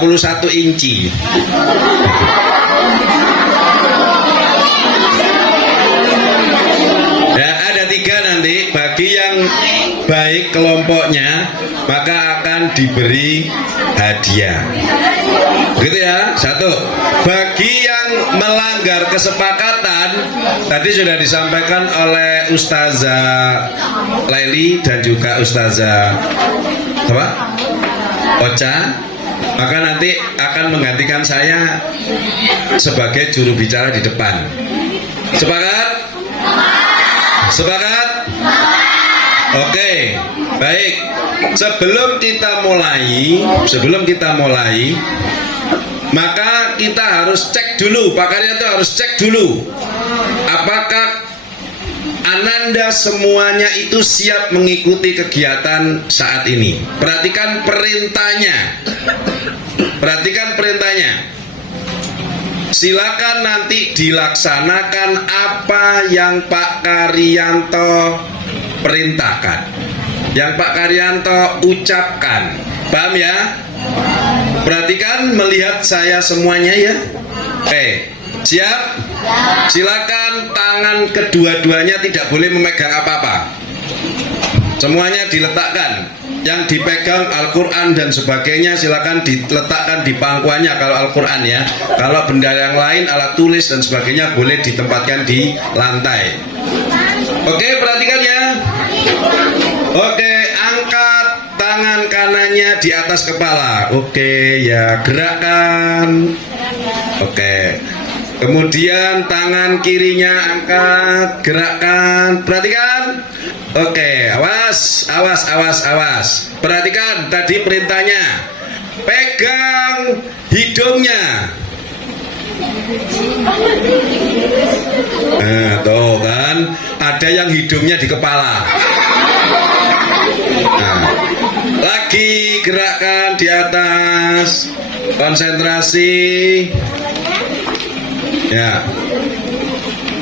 31 inci. Ya, ada 3 nanti. Bagi yang baik kelompoknya maka akan diberi hadiah. Gitu ya. 1. Bagi yang melanggar kesepakatan, tadi sudah disampaikan oleh Ustazah Laili dan juga Ustazah apa? Ocha, maka nanti akan menggantikan saya sebagai juru bicara di depan. Sepakat? Sepakat? Oke, baik. Sebelum kita mulai, maka kita harus cek dulu, Pak Karya itu harus cek dulu apakah Ananda semuanya itu siap mengikuti kegiatan saat ini. Perhatikan perintahnya. Perhatikan perintahnya. Silakan nanti dilaksanakan apa yang Pak Karyanto perintahkan, yang Pak Karyanto ucapkan. Paham ya? Perhatikan, melihat saya semuanya ya. Oke, siap? Silakan tangan kedua-duanya tidak boleh memegang apa-apa. Semuanya diletakkan. Yang dipegang Al-Quran dan sebagainya silakan diletakkan di pangkuannya kalau Al-Quran ya. Kalau benda yang lain, alat tulis dan sebagainya boleh ditempatkan di lantai. Oke, perhatikan ya. Oke, angkat tangan kanannya di atas kepala. Oke, ya, gerakkan. Oke. Kemudian tangan kirinya angkat, gerakkan. Perhatikan. Oke, awas. Perhatikan tadi perintahnya. Pegang hidungnya. Nah, tuh kan, ada yang hidungnya di kepala. Nah, lagi gerakkan di atas. Konsentrasi. Ya.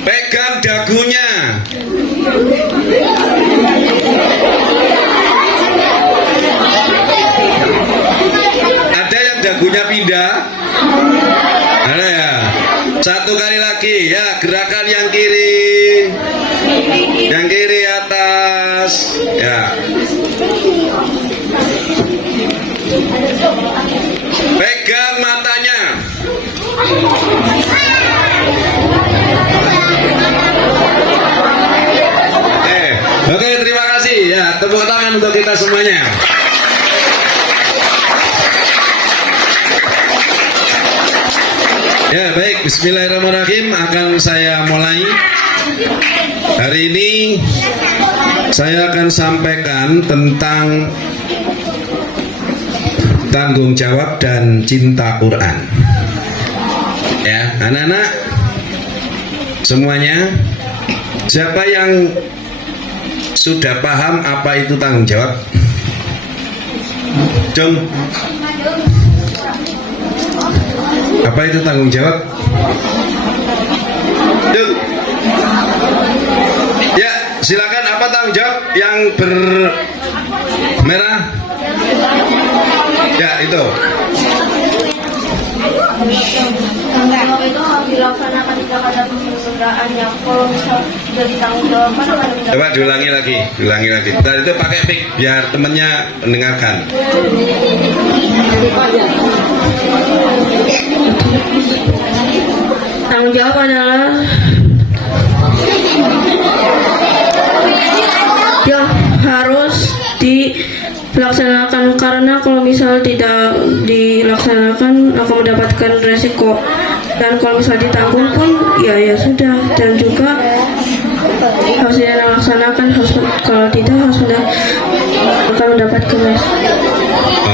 Pegang dagunya. Ada yang dagunya pindah? Ada ya? 1 kali lagi ya, gerakan yang kiri. Yang kiri atas. Ya. Pegang matanya. Oke, terima kasih ya, tepuk tangan untuk kita semuanya. Ya, baik, bismillahirrahmanirrahim. Akan saya mulai. Hari ini saya akan sampaikan tentang tanggung jawab dan cinta Quran. Ya, anak-anak semuanya, siapa yang sudah paham apa itu tanggung jawab? Cung, apa itu tanggung jawab? Cung, ya, silakan. Apa tanggung jawab yang bermerah? Ya, itu. Itu dilaksanakan tidak ada penyelenggaraan yang kalau misal sudah ditanggung jawabkan. Coba diulangi lagi. Dan itu pakai mic biar temennya mendengarkan. Tanggung jawab adalah yang harus dilaksanakan, karena kalau misal tidak dilaksanakan akan mendapatkan resiko, dan kalau misal ditanggung pun ya sudah, dan juga harus dilaksanakan, kalau tidak harus akan mendapatkan resiko.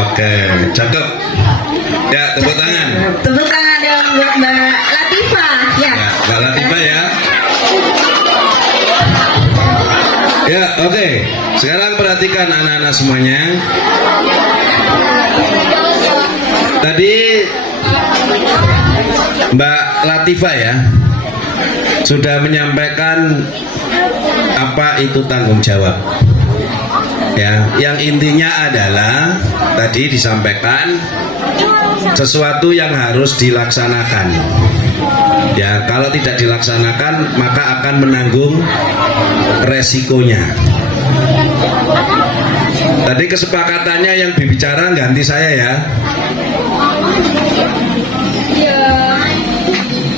Oke, cakep ya, tepuk tangan. Tepuk tangan dong buat Mbak Latifah ya. Mbak Latifah ya. Ya, oke. Sekarang perhatikan anak-anak semuanya. Tadi Mbak Latifah ya sudah menyampaikan apa itu tanggung jawab. Ya, yang intinya adalah tadi disampaikan sesuatu yang harus dilaksanakan. Ya, kalau tidak dilaksanakan maka akan menanggung resikonya. Tadi kesepakatannya yang berbicara ganti saya ya.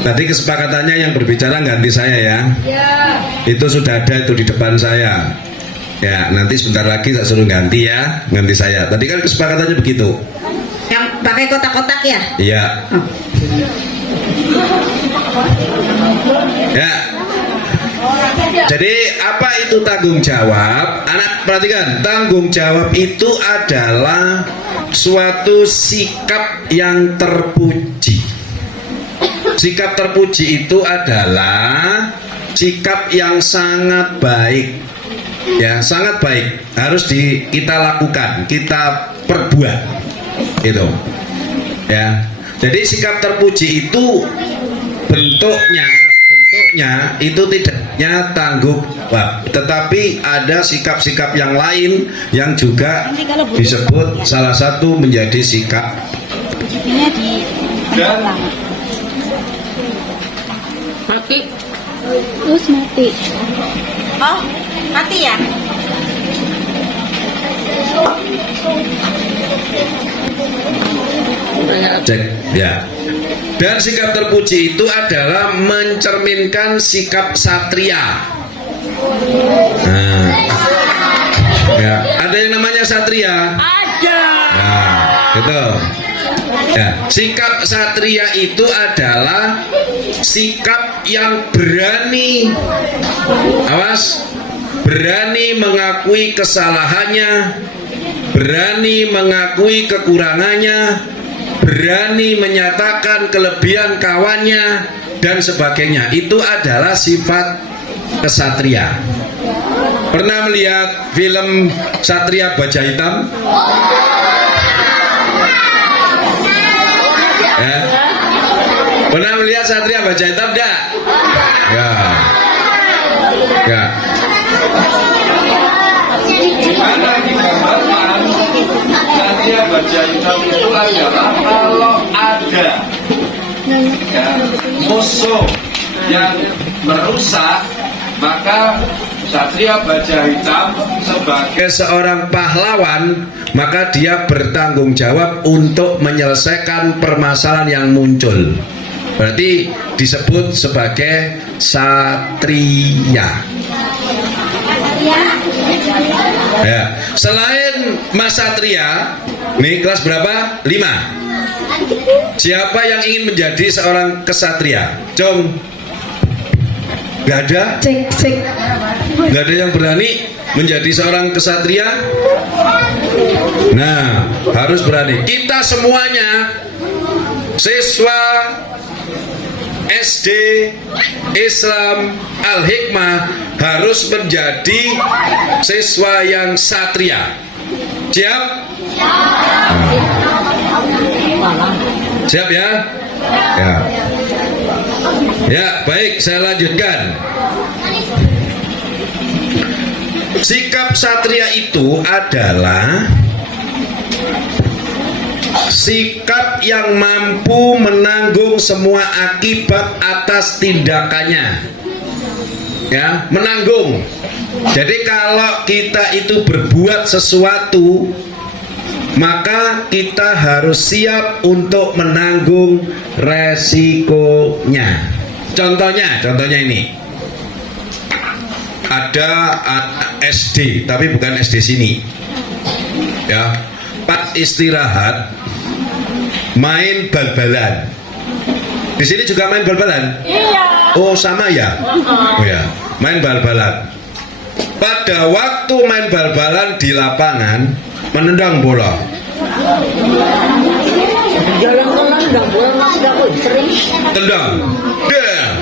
Tadi kesepakatannya yang berbicara ganti saya ya. Itu sudah ada itu di depan saya. Ya, nanti sebentar lagi saya suruh ganti ya, ganti saya. Tadi kan kesepakatannya begitu. Yang pakai kotak-kotak ya? Iya. Ya. Jadi apa itu tanggung jawab? Anak perhatikan, tanggung jawab itu adalah suatu sikap yang terpuji. Sikap terpuji itu adalah sikap yang sangat baik. Ya, sangat baik. Harus kita lakukan, kita perbuat. Gitu. Ya. Jadi sikap terpuji itu bentuknya itu tidaknya tanggung jawab, tetapi ada sikap-sikap yang lain yang juga disebut salah satu menjadi sikap. Dan Mati. Terus mati. Oh, mati ya? cek ya. Dan sikap terpuji itu adalah mencerminkan sikap satria. Nah, ya, ada yang namanya satria? Ada. Nah, gitu. Ya, sikap satria itu adalah sikap yang berani, awas, berani mengakui kesalahannya, berani mengakui kekurangannya, berani menyatakan kelebihan kawannya dan sebagainya. Itu adalah sifat kesatria. Pernah melihat film Satria Baja Hitam? Ya. Pernah melihat Satria Baja Hitam enggak? Ya. Ya. Gimana digambarkan Satria Baja Hitam itu adalah kalau ada ya, musuh yang merusak, maka Satria Baja Hitam sebagai seorang pahlawan, maka dia bertanggung jawab untuk menyelesaikan permasalahan yang muncul. Berarti disebut sebagai satria. Ya. Selain Mas Satria, nih kelas berapa? 5. Siapa yang ingin menjadi seorang kesatria? Cung. Gak ada? Cek. Gak ada yang berani menjadi seorang kesatria? Nah, harus berani. Kita semuanya siswa SD Islam Al-Hikmah harus menjadi siswa yang satria. Siap? Siap ya? Ya. Ya, baik, saya lanjutkan. Sikap satria itu adalah sikap yang mampu menanggung semua akibat atas tindakannya. Ya, menanggung. Jadi kalau kita itu berbuat sesuatu, maka kita harus siap untuk menanggung resikonya. Contohnya ini. Ada SD, tapi bukan SD sini. Ya, pas istirahat main bal-balan. Di sini juga main bal-balan? Iya. Oh, sama ya? Oh ya, main bal-balan. Pada waktu main bal-balan di lapangan, menendang bola. Tendang. Dang.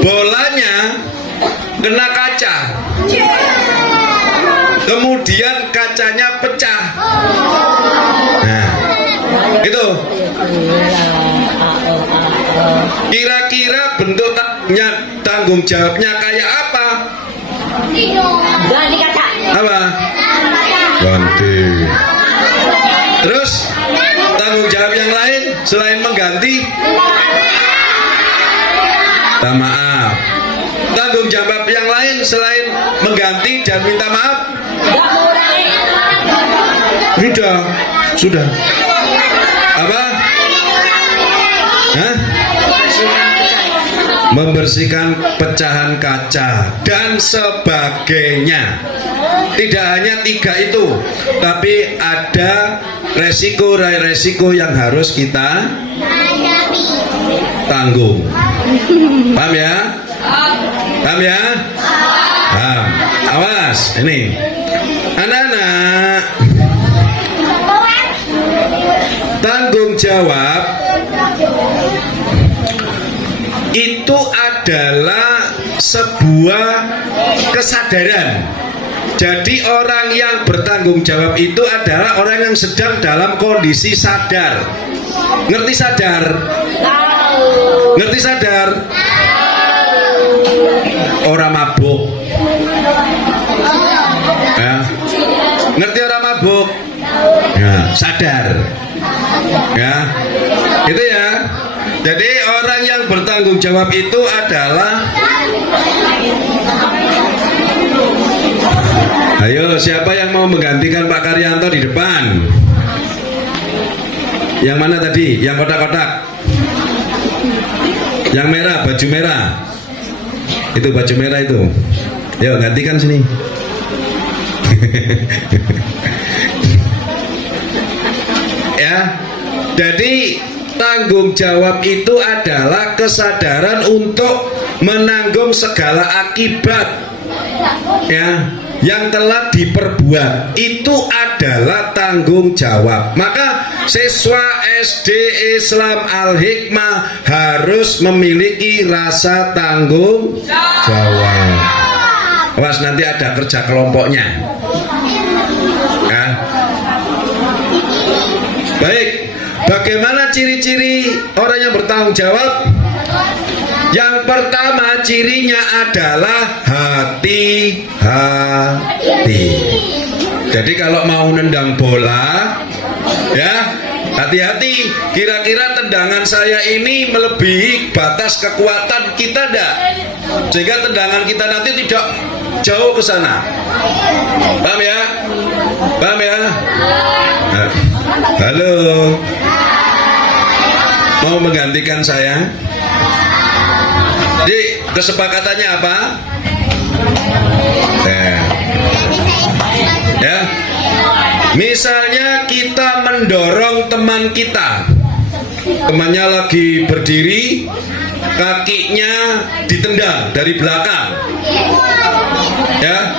Bolanya kena kaca. Kemudian kacanya pecah. Nah, itu. Kira-kira bentuk tanggung jawabnya kayak apa? Ganti kaca. Apa? Ganti. Terus mengganti? Minta maaf. Tanggung jawab yang lain selain mengganti dan minta maaf? Sudah. Apa? Hah? Membersihkan pecahan kaca dan sebagainya. Tidak hanya 3 itu, tapi ada resiko yang harus kita tanggung. Paham ya? Paham ya? Paham. Awas, ini anak-anak, tanggung jawab itu adalah sebuah kesadaran. Jadi orang yang bertanggung jawab itu adalah orang yang sedang dalam kondisi sadar. Ngerti sadar? Ngerti sadar? Orang mabuk. Ya. Ngerti orang mabuk? Ya, sadar. Ya. Itu ya. Jadi orang yang bertanggung jawab itu adalah, ayo siapa yang mau menggantikan Pak Karyanto di depan? Yang mana tadi? Yang kotak-kotak? Yang merah, baju merah. Itu baju merah itu. Ayo gantikan sini. Ya. Jadi tanggung jawab itu adalah kesadaran untuk menanggung segala akibat ya yang telah diperbuat. Itu adalah tanggung jawab. Maka siswa SD Islam Al-Hikmah harus memiliki rasa tanggung jawab. Awas nanti ada kerja kelompoknya ya. Baik. Bagaimana ciri-ciri orang yang bertanggung jawab? Yang pertama cirinya adalah hati-hati. Jadi kalau mau nendang bola, ya hati-hati. Kira-kira tendangan saya ini melebihi batas kekuatan kita enggak? Sehingga tendangan kita nanti tidak jauh ke sana. Paham ya? Paham ya? Nah. Halo, mau menggantikan saya? Jadi kesepakatannya apa? Ya, misalnya kita mendorong teman kita, temannya lagi berdiri, kakinya ditendang dari belakang, ya,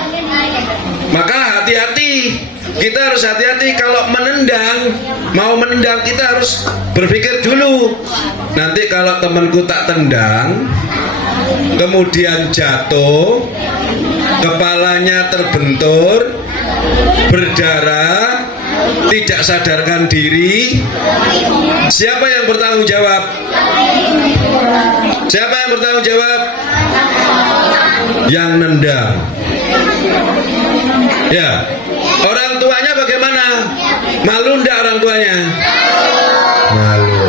maka hati-hati. Kita harus hati-hati kalau menendang. Mau menendang kita harus berpikir dulu. Nanti kalau temanku tak tendang, kemudian jatuh, kepalanya terbentur, berdarah, tidak sadarkan diri, siapa yang bertanggung jawab? Siapa yang bertanggung jawab? Yang nendang. Ya. Orang tuanya bagaimana? Malu enggak orang tuanya? Malu.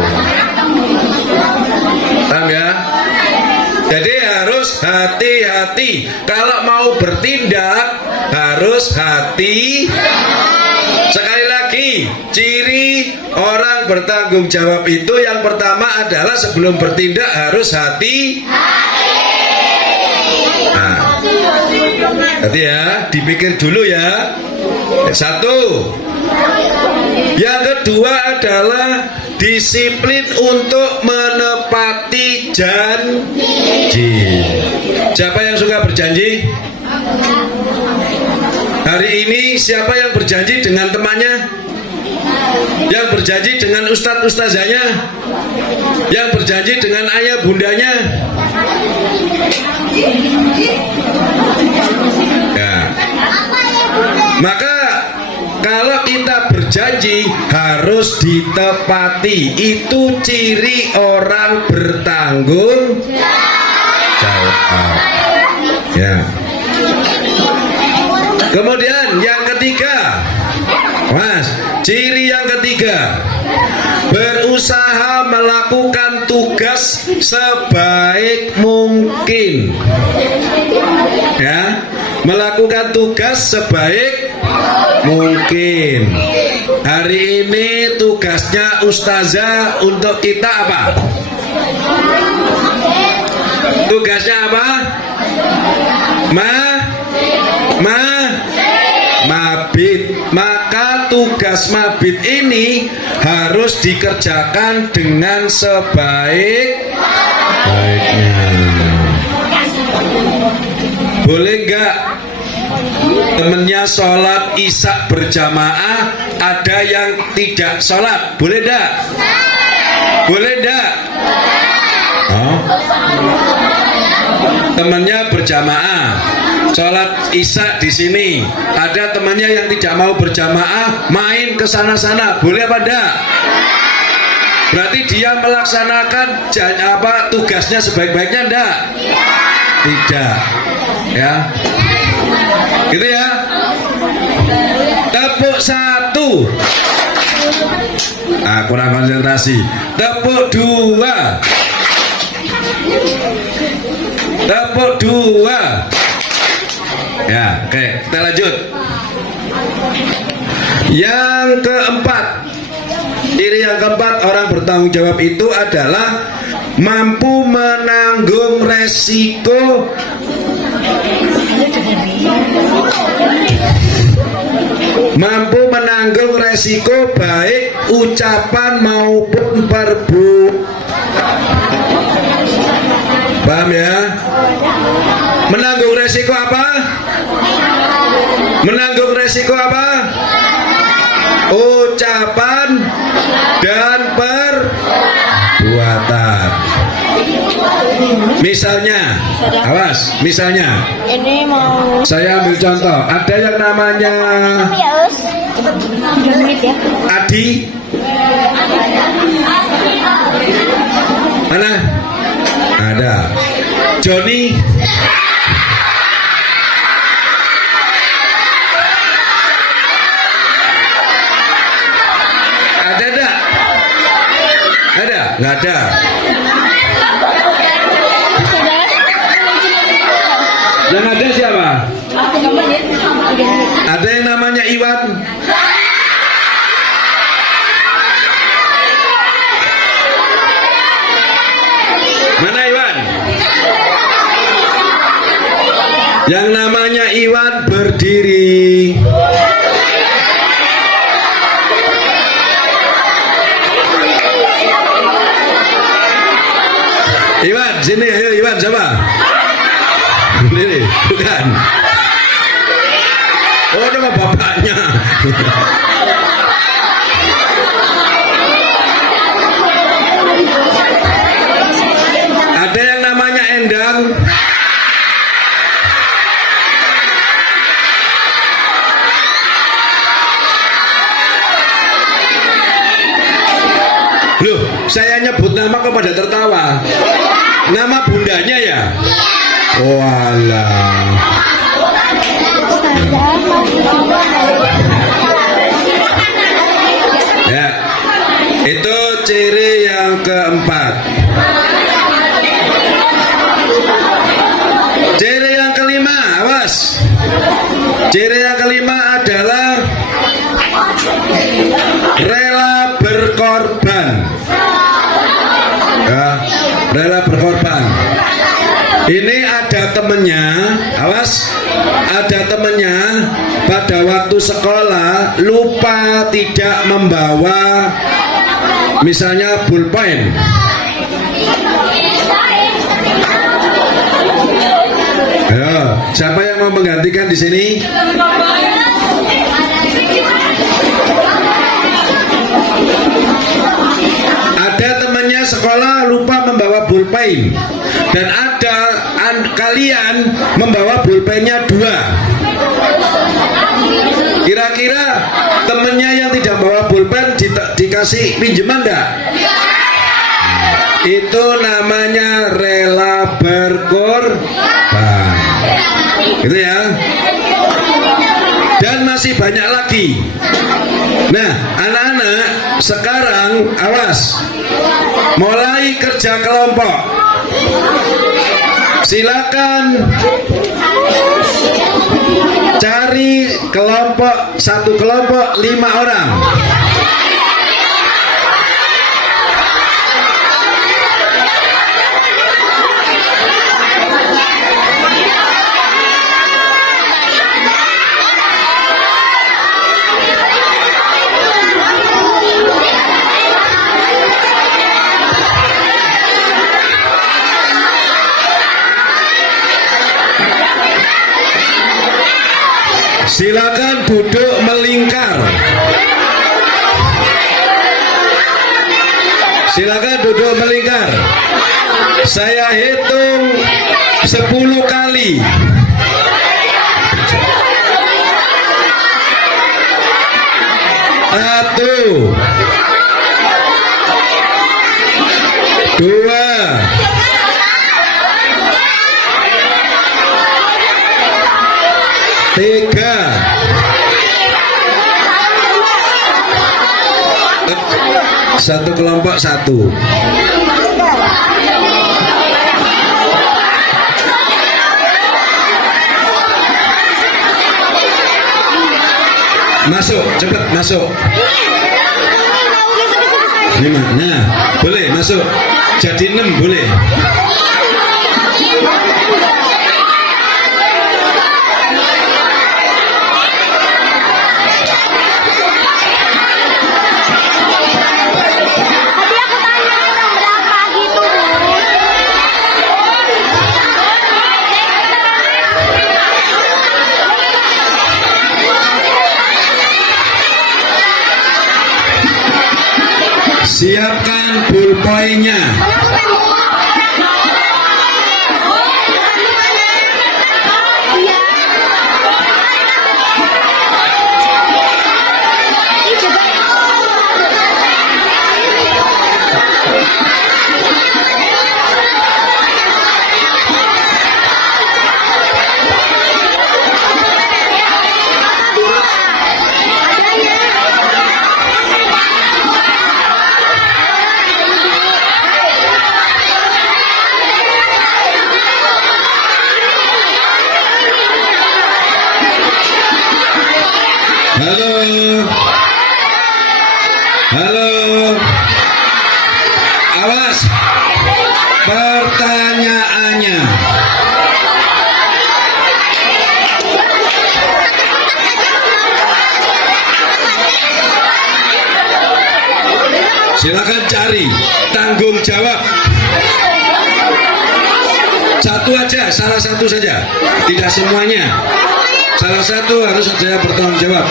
Paham ya? Jadi harus hati-hati. Kalau mau bertindak harus hati. Sekali lagi, ciri orang bertanggung jawab itu yang pertama adalah sebelum bertindak harus hati. Nah, hati ya, dipikir dulu ya. Satu. Yang kedua adalah disiplin untuk menepati janji. Siapa yang suka berjanji? Hari ini siapa yang berjanji dengan temannya? Yang berjanji dengan ustadz-ustazahnya? Yang berjanji dengan ayah bundanya? Ya. Maka kalau kita berjanji harus ditepati. Itu ciri orang bertanggung jawab. Ya. Kemudian yang ketiga, Mas, ciri yang ketiga, berusaha melakukan tugas sebaik mungkin. Ya, melakukan tugas sebaik mungkin. Hari ini tugasnya ustazah untuk kita apa? Tugasnya apa? Mabit. Maka tugas mabit ini harus dikerjakan dengan sebaik-baiknya. Boleh nggak temennya sholat isya berjamaah, ada yang tidak sholat? Boleh nggak? Boleh nggak? Oh. Temannya berjamaah sholat isya di sini, ada temannya yang tidak mau berjamaah, main ke sana-sana, boleh apa enggak? Berarti dia melaksanakan tugasnya sebaik-baiknya enggak? Tidak. Ya. Gitu ya. Tepuk satu. Kurang konsentrasi. Tepuk dua. Tepuk dua. Ya, oke, kita lanjut. Yang keempat, ciri yang keempat orang bertanggung jawab itu adalah mampu menanggung resiko baik ucapan maupun perbuatan. Paham ya? Menanggung resiko apa? Menanggung resiko apa? Ucapan dan perbuatan. Misalnya, awas, misalnya Ini mau saya ambil contoh, ada yang namanya Adi. Mana? Ada. Joni. Ada enggak? Ada? Enggak ada. Yang ada siapa? Ada yang namanya Iwan. Mana Iwan? Yang namanya Iwan berdiri. Iwan, sini, ayo Iwan, coba. Ini, bukan. Oh, nama bapaknya. Ada yang namanya Endang. Loh, saya nyebut nama kok pada tertawa. Nama bundanya ya? Walah. Ya, itu ciri yang keempat. Ciri yang kelima, awas. Ciri yang kelima adalah rela berkorban. Ya, rela berkorban. Ini ada temennya, awas, ada temennya pada waktu sekolah lupa tidak membawa misalnya pulpen. Ayo, siapa yang mau menggantikan di sini? Ada temannya sekolah lupa membawa pulpen dan ada kalian membawa pulpennya 2. Kira-kira temennya yang tidak bawa pulpen dikasih pinjaman enggak? Itu namanya rela berkorban. Gitu ya. Dan masih banyak lagi. Sekarang awas, mulai kerja kelompok. Silakan cari kelompok, satu kelompok 5 orang. Silakan duduk melingkar. Silakan duduk melingkar. Saya hitung 10 kali. 1, 2, 3, 1 kelompok 1. Masuk, cepat masuk. 5, nah boleh masuk. Jadi 6 boleh. Siapkan pulpoinnya. Halo. Halo. Awas. Pertanyaannya. Silakan cari tanggung jawab. Satu aja, salah satu saja. Tidak semuanya. Salah satu harus saja bertanggung jawab.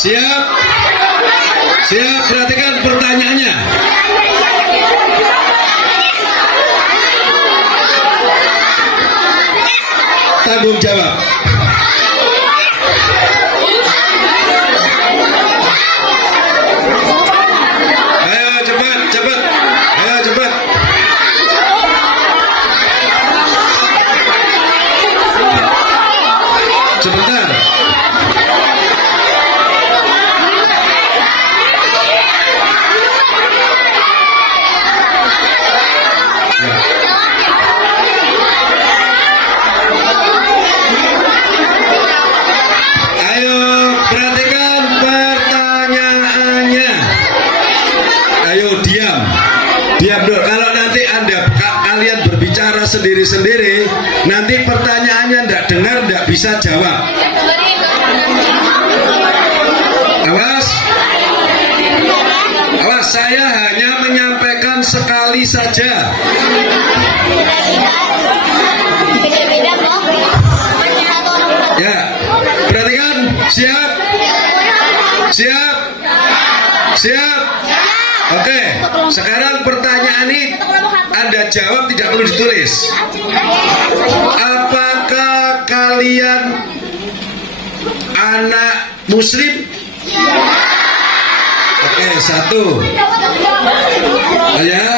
Siap? Siap, perhatikan pertanyaannya. Tanggung jawab. Sebentar. Ayo perhatikan pertanyaannya. Ayo diam. Diam dulu. Kalau nanti kalian berbicara sendiri-sendiri, nanti pertanyaannya tidak dengar, tidak bisa jawab. Awas. Awas, saya hanya menyampaikan sekali saja. Ya, perhatikan. Siap? Siap? Siap? Oke, sekarang pertanyaan ini Anda jawab, tidak perlu ditulis. Apakah kalian anak muslim? Oke, 1. Ya.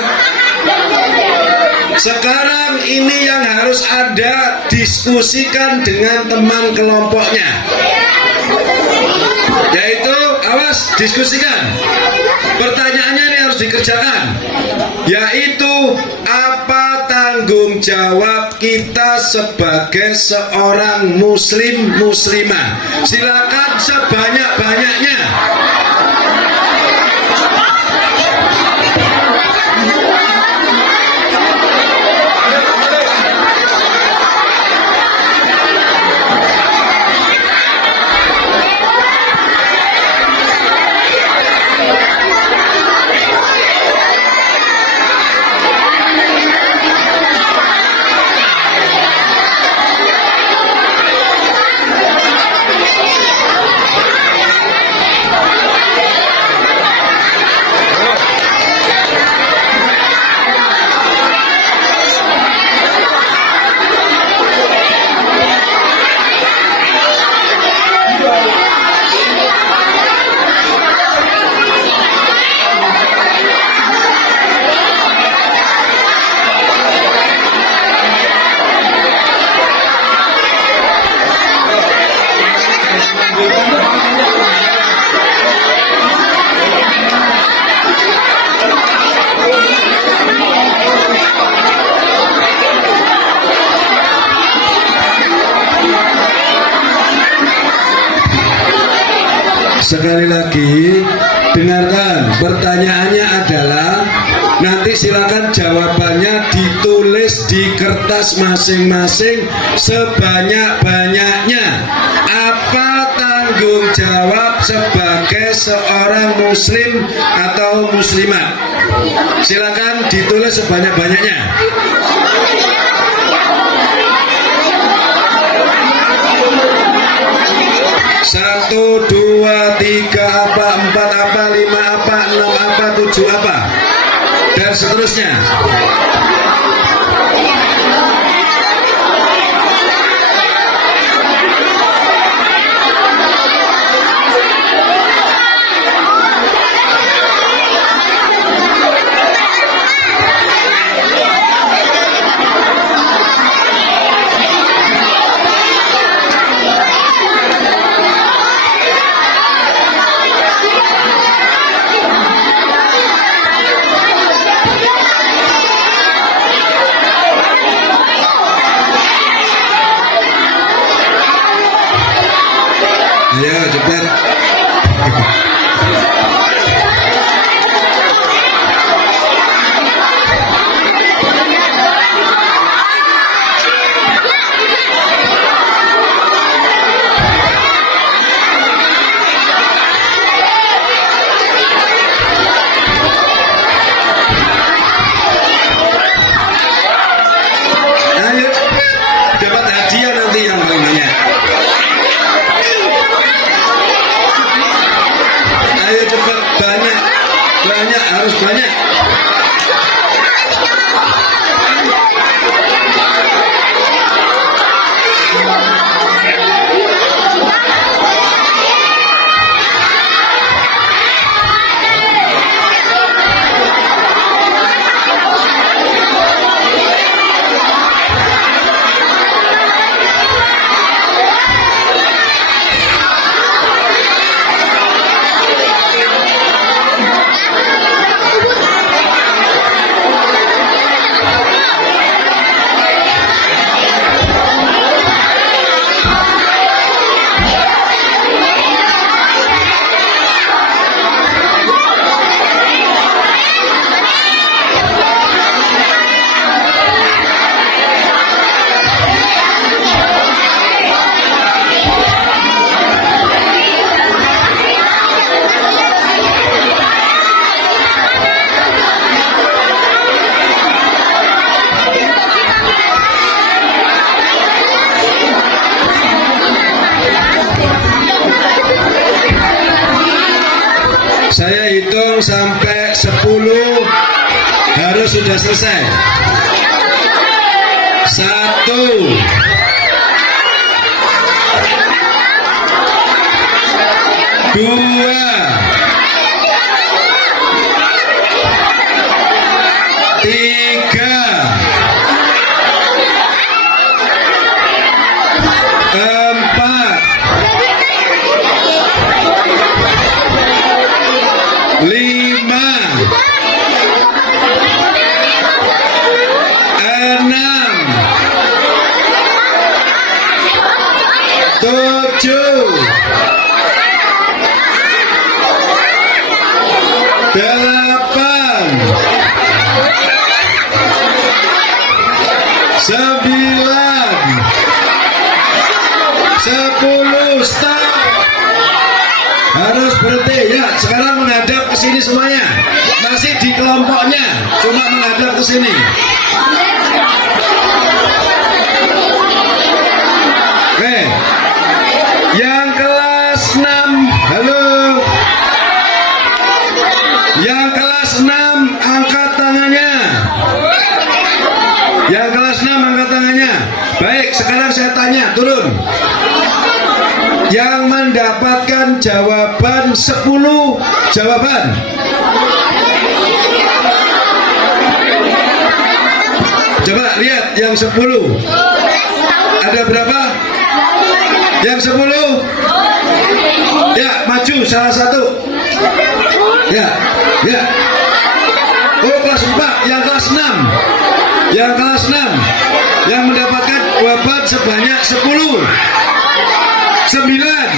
Sekarang ini yang harus ada, diskusikan dengan teman kelompoknya, yaitu awas diskusikan. Pertanyaannya ini harus dikerjakan, yaitu apa tanggung jawab kita sebagai seorang muslim muslimah. Silakan sebanyak-banyaknya. Sekali lagi, dengarkan, pertanyaannya adalah nanti silakan jawabannya ditulis di kertas masing-masing sebanyak-banyaknya. Apa tanggung jawab sebagai seorang muslim atau muslimat? Silakan ditulis sebanyak-banyaknya. 1, 2, 3 apa, 4 apa, 5 apa, 6 apa, 7 apa, dan seterusnya. Ayo cepat. Ayo, dapat hadiah nanti yang banyak. Ayo cepat, banyak, harus banyak. Saya hitung sampai 10 harus sudah selesai. 1, 2, 3, Delapan, 9, 10. Stop. Harus berhenti ya. Sekarang menghadap ke sini semuanya. Masih di kelompoknya, cuma menghadap ke sini. Oke. Yang kelas 6, halo. Yang kelas 6 angkat tangannya. Yang kelas 6 angkat tangannya. Baik, sekarang saya tanya, turun. Yang mendapatkan jawaban 10 jawaban. Coba lihat yang 10. Ada berapa? Yang 10? Ya, maju salah satu. Ya, ya. Oh, kelas 4, yang kelas 6. Yang kelas 6 yang mendapatkan jawaban sebanyak 10. 9,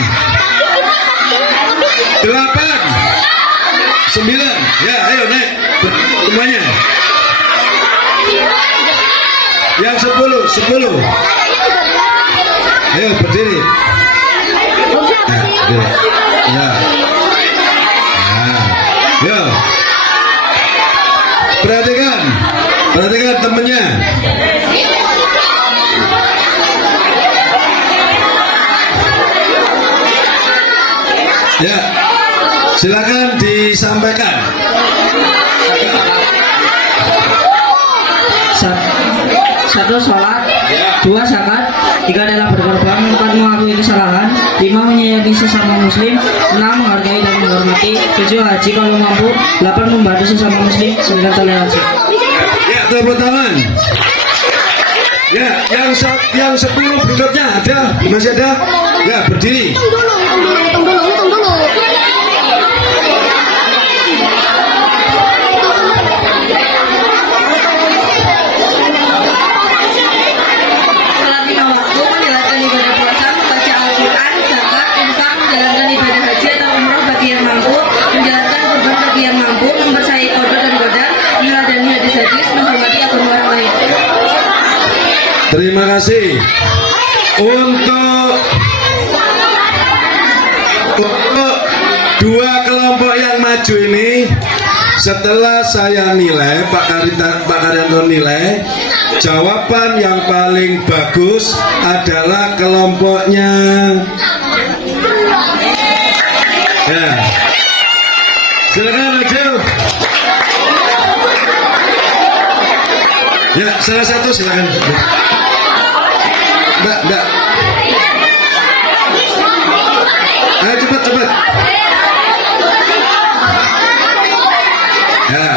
8, 9. Ya, ayo naik semuanya. Yang 10. Ayo berdiri. Ya. Ya. Perhatikan temennya. Ya, silakan disampaikan. Satu, sholat. 2, zakat. 3, adalah berkorban. 4, mengakui kesalahan. 5, menyayangi sesama muslim. 6, menghargai dan menghormati. 7, haji kalau mampu. 8, membantu sesama muslim. 9, toleransi. Ya, tepuk tangan. Ya, yang 10 berikutnya ada? Masih ada? Ya, berdiri. Tunggu dulu. Sholat 5 waktu, menjalankan ibadah puasa, membaca Al-Quran, zakat, infak, menjalankan ibadah haji atau umroh bagi yang mampu, menjalankan kurban bagi yang mampu, mempercayai qada dan qadar, meneladani hadis-hadis, menghormati agama orang lain. Terima kasih. Untuk dua kelompok yang maju ini, setelah saya nilai, Pak Karyanto nilai, jawaban yang paling bagus adalah kelompoknya. Ya, silakan maju. Ya, salah satu silakan. Mbak. Ayo cepat. Ya.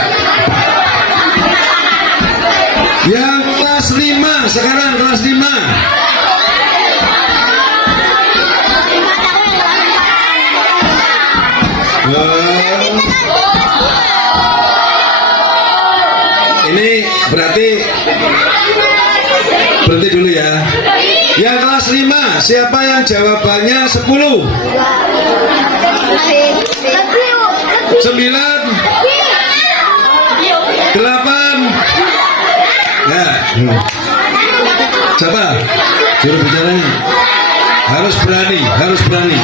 Yang kelas 5 sekarang kelas 5. Ini berarti berhenti dulu ya. Yang kelas 5, siapa yang jawabannya 10? 9, 8. Ya. Siapa? Juru bicaranya. Harus berani. Berani.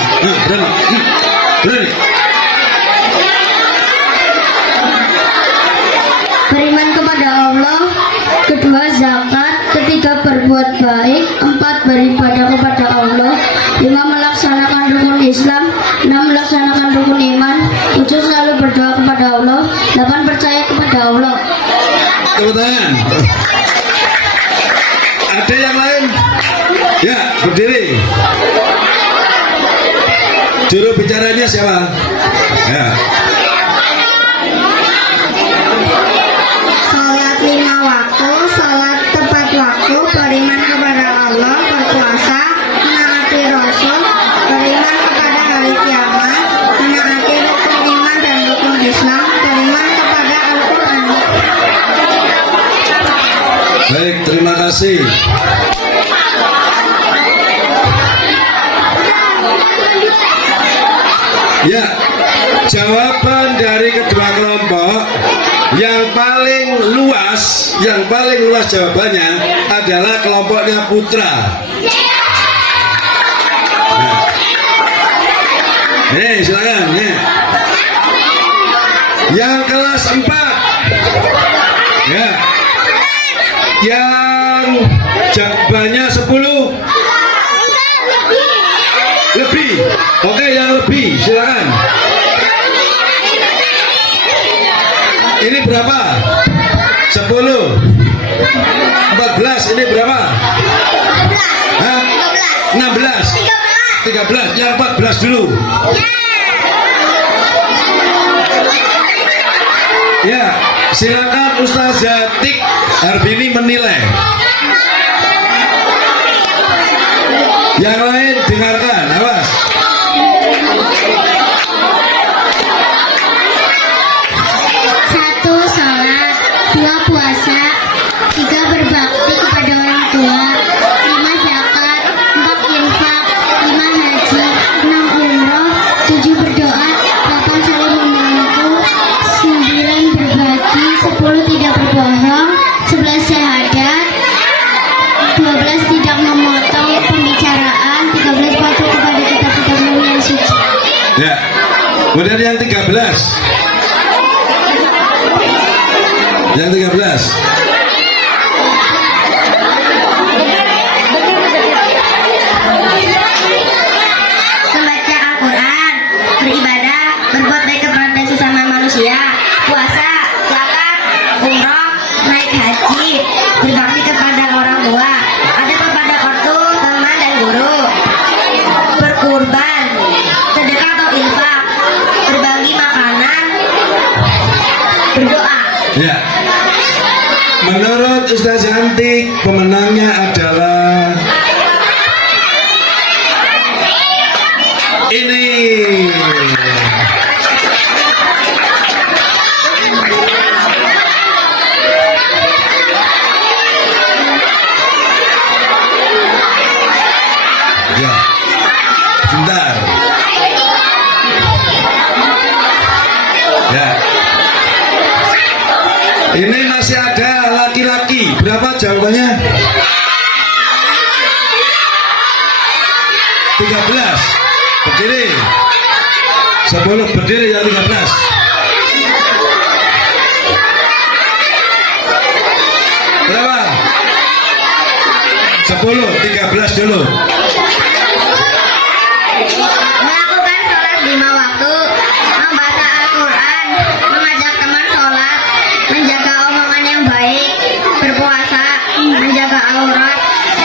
Beriman kepada Allah. 2, zakat. 3, berbuat baik. 4, beribadah kepada Allah. 5, melaksanakan rukun Islam. 6, melaksanakan rukun iman. 7, selalu berdoa kepada Allah. 8, percaya kepada Allah. Tepuk tangan. Ada yang lain? Ya, berdiri. Juru bicaranya siapa? Ya. Salat 5 waktu, salat tepat waktu, beriman kepada Allah, berpuasa, menaati Rasul, beriman kepada hari kiamat, menaati rukun iman dan rukun Islam, beriman kepada Al-Quran. Baik, terima kasih. Ya, jawaban dari kedua kelompok yang paling luas jawabannya adalah kelompoknya Putra. Silakan. Yang kelas 4. Ya. Yang jawabannya 10 lebih. Oke, yang lebih, silakan. Ini berapa? 10 14. Ini berapa? 16 13. Yang 14 dulu. Ya, silakan Ustazah Tik Harbini menilai. Yang lain dengarkan, awas. Satu, sholat. 2, puasa. 3, berbakti kepada orang tua. 5, zakat. 4, infak. 5, haji. 6, umroh. 7, berdoa. 8, saling membantu. 9, berbagi. 10, tidak berbohong. 11, syahadat. 12, tidak memotong pembicaraan. 13, patuh kepada kitab-kitab yang suci. Ya. Kemudian yang 13. Yang 13. Membaca Al-Quran, beribadah, berbuat baik kepada sesama manusia, puasa, zakat, umroh, naik haji, berbakti kepada orang tua, ada kepada ortu, teman dan guru, berkurban, sedekah atau infak, berbagi makanan, berdoa. Ya. Menurut Ustaz Cantik, pemenangnya adalah ini. Ya. Sebentar. Ya. Ini masih ada laki-laki. Berapa jawabannya? 13. Berdiri. 10 berdiri yang 13. Berapa? 10, 13 dulu. Melakukan sholat 5 waktu, membaca Al-Quran, mengajak teman sholat, menjaga omongan yang baik, berpuasa, menjaga aurat,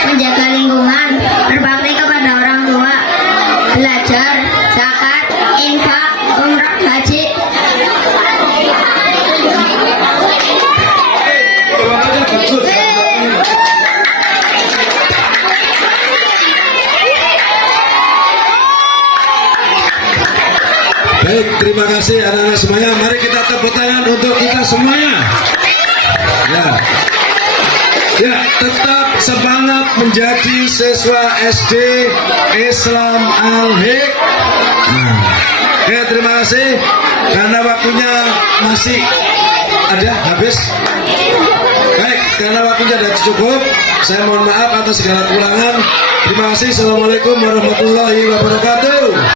menjaga lingkungan, berbakti kepada orang tua, belajar, zakat, infak, umrah, haji. Baik, terima kasih anak-anak semuanya. Mari kita tepuk tangan untuk kita semuanya. Ya. Ya, tetap semangat menjadi siswa SD Islam Al-Hik. Nah, oke, terima kasih. Karena waktunya masih ada habis. Baik, karena waktunya sudah cukup, saya mohon maaf atas segala kekurangan. Terima kasih. Assalamualaikum warahmatullahi wabarakatuh.